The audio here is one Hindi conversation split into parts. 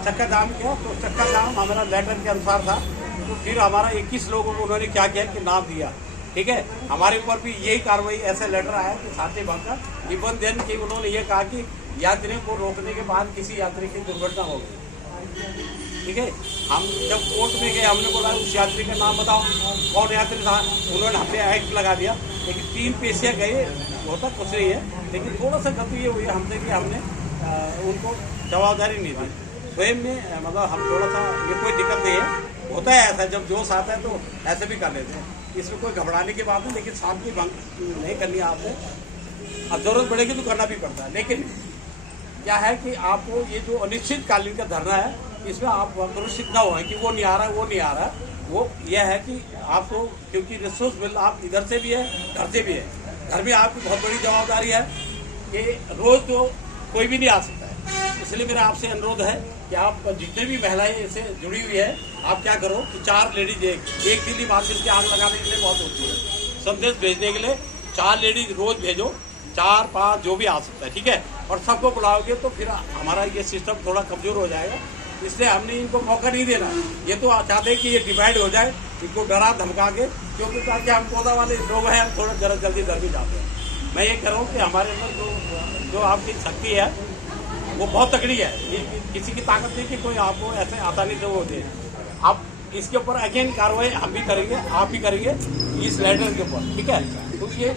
चक्का जाम किया, तो चक्का जाम हमारा लेटर के अनुसार था। तो फिर हमारा 21 लोगों को उन्होंने क्या किया कि नाम दिया, ठीक है। हमारे ऊपर भी यही कार्रवाई, ऐसे लेटर आया कि साथी भंग का निबंधन की उन्होंने ये कहा कि यात्रियों को रोकने के बाद किसी यात्री की दुर्घटना हो गई, ठीक है। हम जब कोर्ट में गए, हमने बोला उस यात्री का नाम बताओ, कौन यात्री था। उन्होंने हमें एक्ट लगा दिया, लेकिन 3 पेशियाँ गए, होता कुछ नहीं है। लेकिन थोड़ा सा गलती ये हुई हमसे कि हमने उनको जवाबदारी नहीं दी स्वयं में। मतलब हम थोड़ा सा, ये कोई दिक्कत नहीं है, होता है ऐसा, जब जोश आता है तो ऐसे भी कर लेते हैं, इसमें कोई घबराने की बात नहीं। लेकिन शांति भंग नहीं करनी है आपसे, अब जरूरत पड़ेगी तो करना भी पड़ता है। लेकिन क्या है कि आपको ये जो अनिश्चितकालीन का धरना है, इसमें आप आक्रोशित न हो कि वो नहीं आ रहा है, वो नहीं आ रहा है। वो यह है कि आपको, क्योंकि रिसोर्स बिल आप इधर से भी है, घर से भी है, घर में आपकी बहुत बड़ी जवाबदारी है कि रोज़ तो कोई भी नहीं आ सकता है। इसलिए मेरा आपसे अनुरोध है कि आप जितने भी महिलाएं इससे जुड़ी हुई है, आप क्या करो कि 4 लेडीज, एक दिल्ली माचिस की आग लगाने के लिए बहुत होती है, संदेश भेजने के लिए 4 लेडीज रोज भेजो, 4-5 जो भी आ सकता है, ठीक है। और सबको बुलाओगे तो फिर हमारा ये सिस्टम थोड़ा कमज़ोर हो जाएगा, इसलिए हमने इनको मौका नहीं देना। ये तो चाहते हैं कि ये डिवाइड हो जाए, इनको डरा धमका के, क्योंकि ताकि हम पौधा वाले लोग हैं, हम थोड़ा जरा जल्दी डर भी जाते हैं। मैं ये कह रहा हूँ कि हमारे अंदर जो आपकी शक्ति है वो बहुत तगड़ी है, किसी की ताकत नहीं कि कोई आपको ऐसे आसानी से वो दे। आप इसके ऊपर अगेन कार्रवाई हम भी करेंगे, आप भी करेंगे इस लेटर के ऊपर, ठीक है। तो ये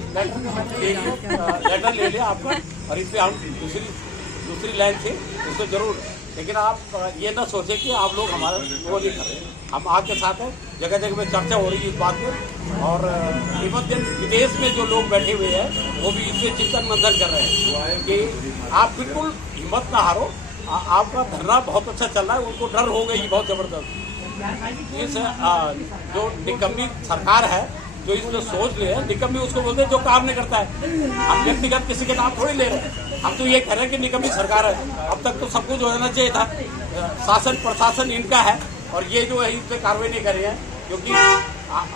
लेटर ले लिया आपका, और इस पर हम दूसरी लाइन से उसको जरूर। लेकिन आप ये ना सोचें कि आप लोग हमारा वो नहीं कर रहे, हम आपके साथ हैं। जगह जगह में चर्चा हो रही है इस बात पे, और इवन विदेश में जो लोग बैठे हुए हैं वो भी इसमें चिंतन मंथन कर रहे हैं कि आप बिल्कुल हिम्मत ना हारो। आपका धरना बहुत अच्छा चल रहा है, उनको डर हो गई बहुत ज़बरदस्त। इस जो निकम्मी सरकार है, जो इसमें सोच ले है, निकम्मी उसको बोलते हैं जो काम नहीं करता है। हम व्यक्तिगत किसी के नाम थोड़ी ले रहे हैं, हम तो ये कह रहे हैं कि निकम्मी सरकार है। अब तक तो सब कुछ हो जाना चाहिए था, शासन प्रशासन इनका है, और ये जो है इस पर कार्रवाई नहीं कर रही है। क्योंकि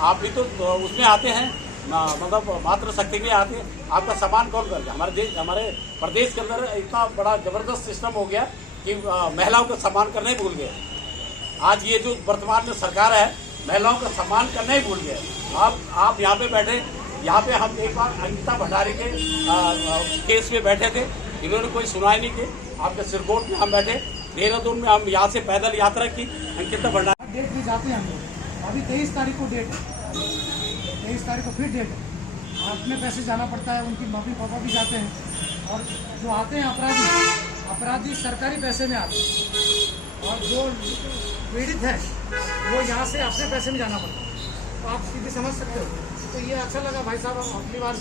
आप भी तो उसमें आते हैं, मतलब मात्र शक्ति में आते हैं। आपका सम्मान कौन करता है? हमारे प्रदेश के अंदर इतना बड़ा जबरदस्त सिस्टम हो गया कि महिलाओं का सम्मान करना ही भूल गए। आज ये जो वर्तमान में सरकार है, महिलाओं का सम्मान करना ही भूल गए। आप यहाँ पे बैठे, यहाँ पे हम एक बार अंकिता भंडारी के केस में बैठे थे, इन्होंने कोई सुनाई नहीं की। आपके सिरकोट में हम बैठे, देहरादून में हम यहाँ से पैदल यात्रा की, अंकिता भंडारी डेट भी जाते हैं हम लोग। अभी 23 तारीख को डेट है, 23 तारीख को फिर डेट है। अपने पैसे जाना पड़ता है, उनकी मम्मी पापा भी जाते हैं, और जो आते हैं अपराधी सरकारी पैसे में आते हैं, और जो पीड़ित है वो यहाँ से अपने पैसे में जाना पड़ता है। तो आप सीधी समझ सकते हो। तो ये अच्छा लगा भाई साहब, हम अगली बार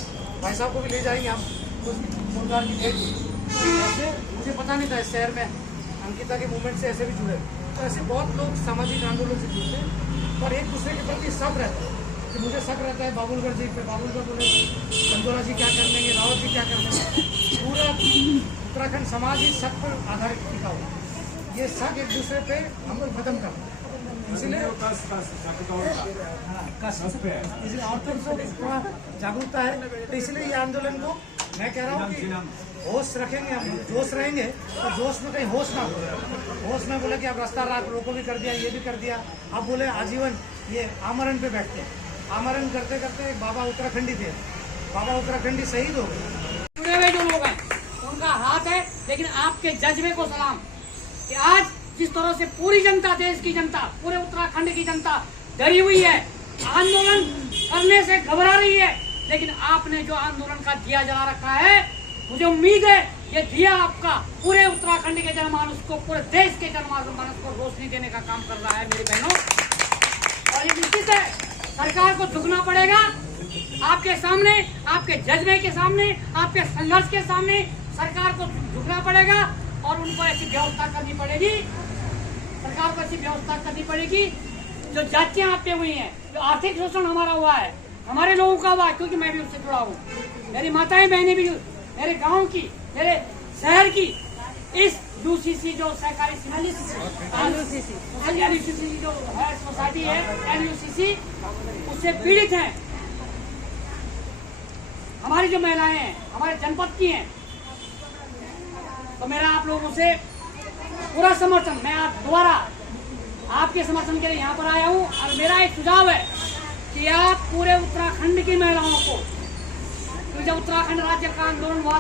भाई साहब को भी ले जाएंगे हम कुछ रोजगार की डेट। ऐसे मुझे पता नहीं था इस शहर में अंकिता के मूवमेंट से ऐसे भी जुड़े। तो ऐसे बहुत लोग सामाजिक आंदोलन से जुड़ते हैं, पर एक दूसरे के प्रति शक रहता है कि मुझे शक रहता है बाबुलगढ़ जी पे, बाबुलगढ़ बोले चंदोला जी क्या कर लेंगे, रावत जी क्या कर लेंगे। पूरा उत्तराखंड समाज ही शक पर आधारित टिका हुआ। ये शक एक दूसरे पे हम लोग खत्म कर, इसलिए औरतों को थोड़ा जागरूकता है। तो इसलिए ये आंदोलन को मैं कह रहा हूँ कि होश रखेंगे, हम जोश रहेंगे, तो जोश में कहीं होश ना हो। होश में बोले कि अब रास्ता रोको भी कर दिया, ये भी कर दिया। अब बोले आजीवन ये आमरण पे बैठते हैं। आमरण करते करते बाबा उत्तराखंडी थे, बाबा उत्तराखंडी शहीद हो गए। जुड़े हुए जो लोग हैं उनका हाथ है, लेकिन आपके जज्बे को सलाम कि आज जिस तरह से पूरी जनता, देश की जनता, पूरे उत्तराखंड की जनता डरी हुई है, आंदोलन करने से घबरा रही है, लेकिन आपने जो आंदोलन का दिया जला रखा है, मुझे उम्मीद है ये दिया आपका पूरे उत्तराखंड के जनमानस को, पूरे देश के जनमानस को रोशनी देने का काम कर रहा है मेरी बहनों। और ये निश्चित है सरकार को झुकना पड़ेगा आपके सामने, आपके जज्बे के सामने, आपके संघर्ष के सामने सरकार को झुकना पड़ेगा, और उनको ऐसी व्यवस्था करनी पड़ेगी, सरकार को ऐसी व्यवस्था करनी पड़ेगी। जो जातियां आप पे हुई हैं, जो आर्थिक शोषण हमारा हुआ है, हमारे लोगों का हुआ है, क्योंकि मैं भी उससे जुड़ा हूँ, मेरी माताएं बहनें भी, मेरे गांव की, मेरे शहर की, इस यूसीसी जो सहकारी यूसीसी जो है सोसाइटी है, एनयूसीसी, उससे पीड़ित हैं। हमारी जो महिलाएं हैं, हमारे जनपद की हैं। तो मेरा आप लोगों से पूरा समर्थन। मैं आप दोबारा आपके समर्थन के लिए यहाँ पर आया हूँ और मेरा एक सुझाव है कि आप पूरे उत्तराखंड की महिलाओं को, तो जब उत्तराखंड राज्य का आंदोलन हुआ